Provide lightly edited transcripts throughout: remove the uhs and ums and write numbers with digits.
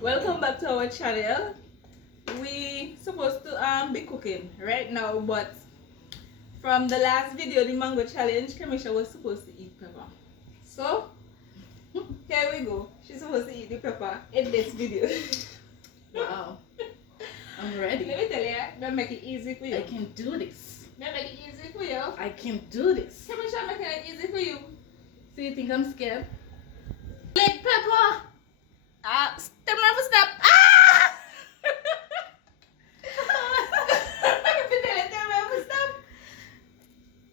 Welcome back to our channel. We supposed to be cooking right now, but from the last video, the mango challenge, Kamisha was supposed to eat pepper. So here we go. She's supposed to eat the pepper in this video. Wow. I'm ready. Let me tell you, don't make it easy for you. I can do this. Don't make it easy for you. I can do this. Kamisha making it easy for you. So you think I'm scared? Like pepper! Step around for step. Ah!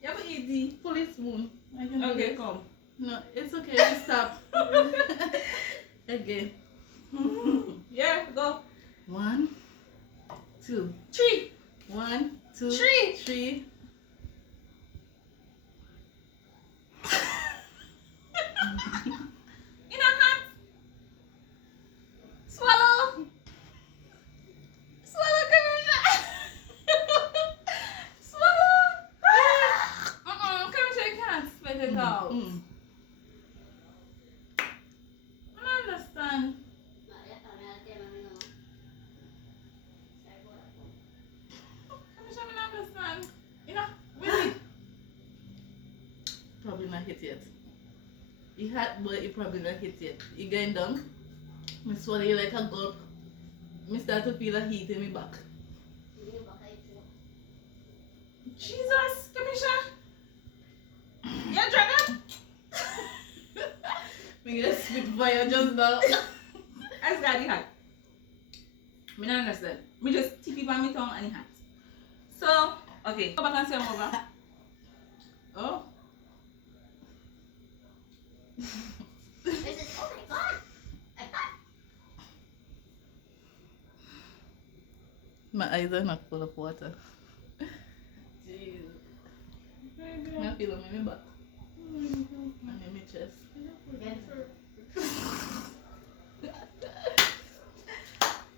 You have to eat the Fully spoon. I can do okay, this. come. No, it's okay. Just stop. Again. Yeah, go. 1, 2, 3. 1, 2, 3. 3. In a hat. Swallow. Swallow, Kamisha. Swallow. Kamisha, you can't spit it out. I don't understand. Kamisha, I don't understand. You know, really. Probably not hit yet. You had, but you probably not hit yet. You going down? I swallow you like a gulp. I start to feel a heat in my back. Jesus, Kamisha. Yeah, dragon. Me get spit fire just now. As got the hat. Me don't understand. Me just tip it on my tongue and the hat. So, okay. Go back and say over. Oh. Oh my god! My eyes are not full of water. Jeez. I feel them in my back. And in my chest.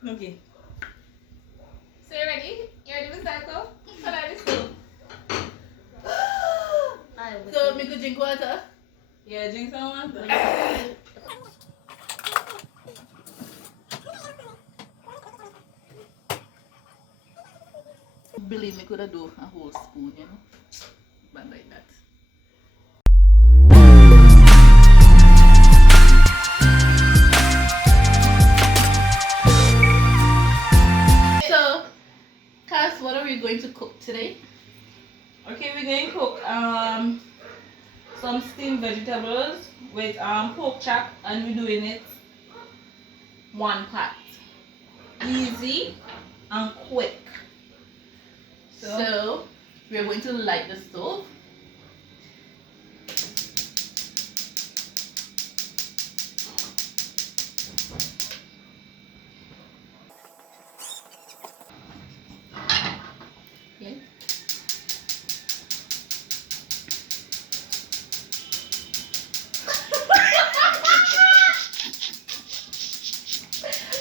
Okay. So you ready? You ready to start go? Put out the stove. So, me could drink water? Yeah, drink some water. Believe me, could have do a whole spoon, you know? But like that. So, Cass, what are we going to cook today? Okay, we're going to cook some steamed vegetables with pork chop, and we're doing it one pot. Easy and quick. So, we're going to light the stove. Okay.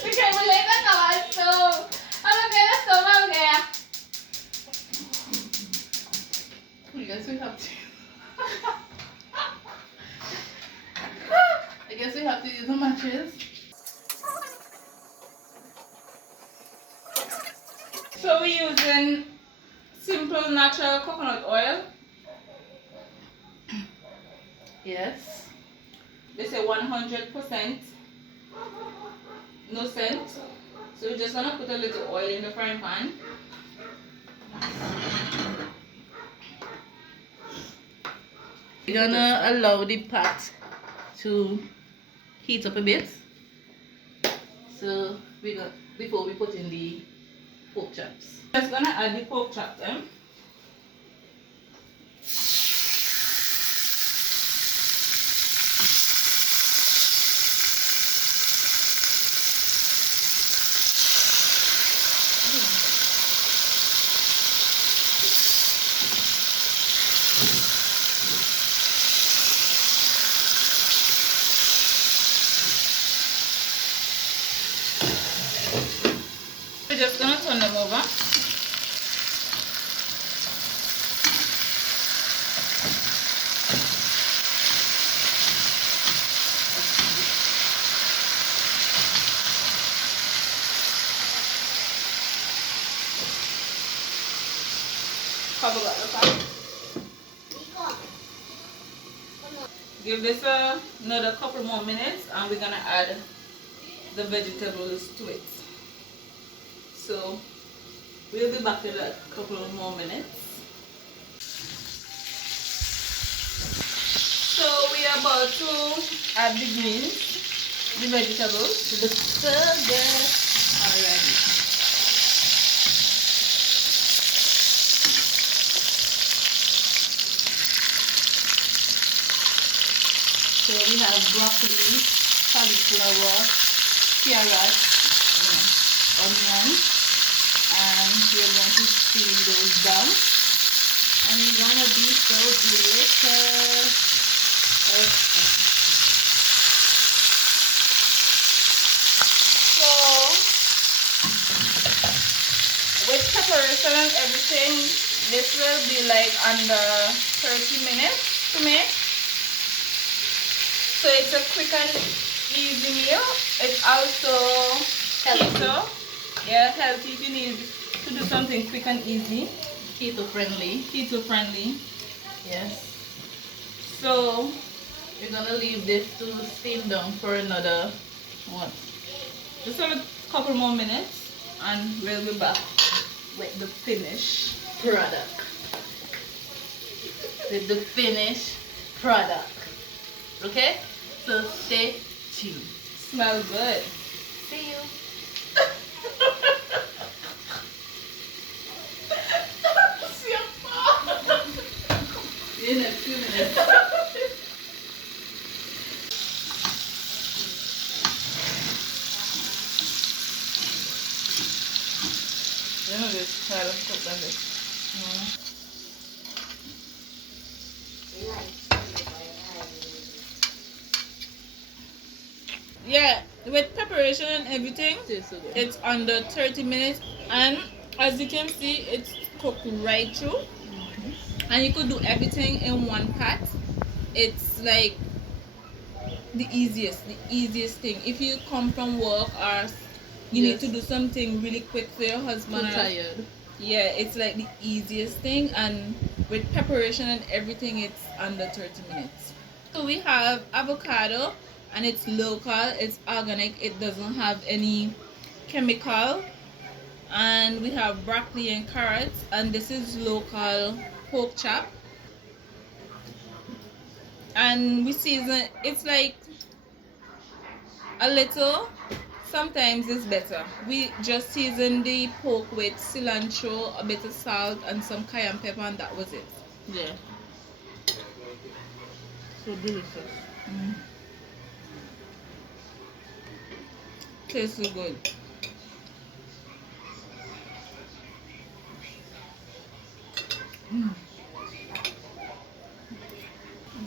Okay, we let that go on stove. I'm okay, the stove out there. I guess we have to. I guess we have to use the matches. So we're using simple natural coconut oil. Yes. They say 100%, no scent. So we're just gonna put a little oil in the frying pan. We're gonna allow the pot to heat up a bit. So we got before we put in the pork chops. Just gonna add the pork chop them. We're just gonna turn them over. give this another couple more minutes and we're gonna add the vegetables to it. So we'll be back in a couple more minutes. So we are about to add the greens, the vegetables. It looks so good Already. So we have broccoli, cauliflower, carrot, onion, and we're going to steam those down. And it's gonna be so delicious. So with preparation and everything, this will be like under 30 minutes to make. So it's a quick and easy meal. It's also keto. Yeah, healthy if you need to do something quick and easy. Keto friendly. Keto friendly. Yes. So We're gonna leave this to steam down for another what? just a couple more minutes and we'll be back with the finished Product. With the finished product. Okay? So stay tuned. Smell good. See you. In a few minutes. Let me just try to cook like this. Yeah, with preparation and everything, Tastes so good. it's under 30 minutes, and as you can see, it's cooked right through. And you could do everything in one pot. It's like the easiest thing. If you come from work or you need to do something really quick for your husband, Too tired. yeah, it's like the easiest thing, and with preparation and everything, it's under 30 minutes. So we have avocado, and it's local, it's organic, it doesn't have any chemical. And we have broccoli and carrots, and this is local pork chop. And we season it's like a little, sometimes it's better. We just seasoned the pork with cilantro, a bit of salt, and some cayenne pepper, and that was it. Yeah. So delicious. Tastes so good.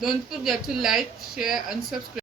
Don't forget to like, share, and subscribe.